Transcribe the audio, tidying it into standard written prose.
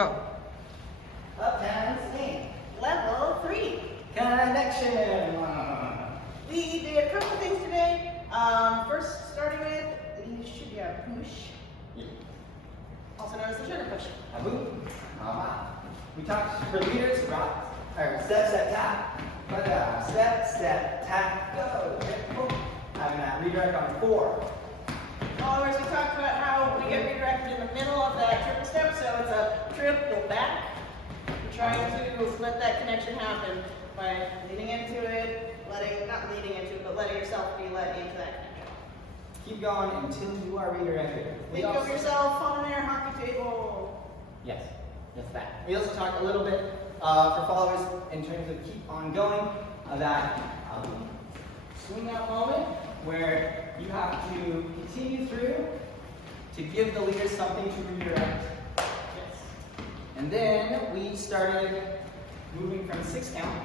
Go. Uptown Swing. Level 3. Connection. We did a couple things today. First, starting with, you should be our push, also known as the sugar push. A move. We talked for leaders, rock, or step, step, tap. Step, step, tap, go. Having that redirect on 4. Followers, we talked about how we get redirected in the middle of that triple step, so it's a triple back. We're trying to let that connection happen by leading into it, not leading into it, but letting yourself be led into that connection. Keep going until you are redirected. Think of yourself on an air hockey table. Yes, just that. We also talked a little bit for followers in terms of keep on going, that swing out moment where you have to continue through to give the leader something to redirect. Yes. And then we started moving from 6 count